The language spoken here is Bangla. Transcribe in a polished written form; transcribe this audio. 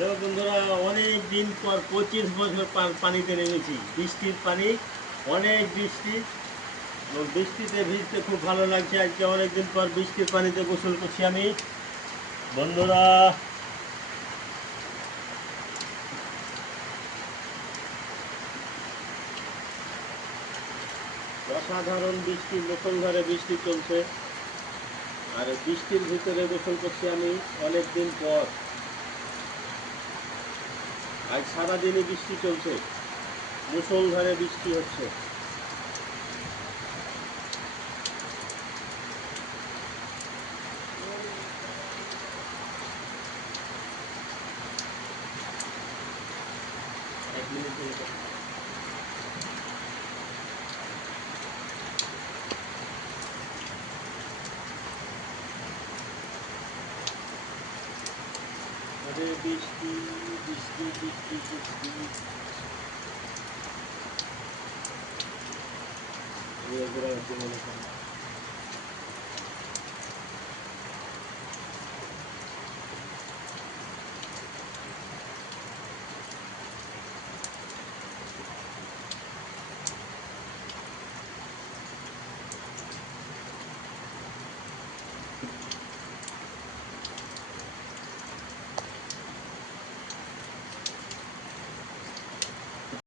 হ্যালো বন্ধুরা, অনেক দিন পর 25 বছর পানিতে নেমেছি। বৃষ্টির পানি, অনেক বৃষ্টি এবং বৃষ্টিতে ভিজতে খুব ভালো লাগছে। আজকে অনেক দিন পর বৃষ্টির পানিতে গোসল করছি আমি। বন্ধুরা, অসাধারণ বৃষ্টি, মুষলধারে বৃষ্টি চলছে। আর বৃষ্টির ভিতরে গোসল করছি আমি অনেক দিন পর। আজ সারাদিনই বৃষ্টি চলছে, মুষলধারে বৃষ্টি হচ্ছে। এক মিনিট হয়ে আরে বৃষ্টি, বৃষ্টি, বৃষ্টি, বৃষ্টি। এই মনে করেন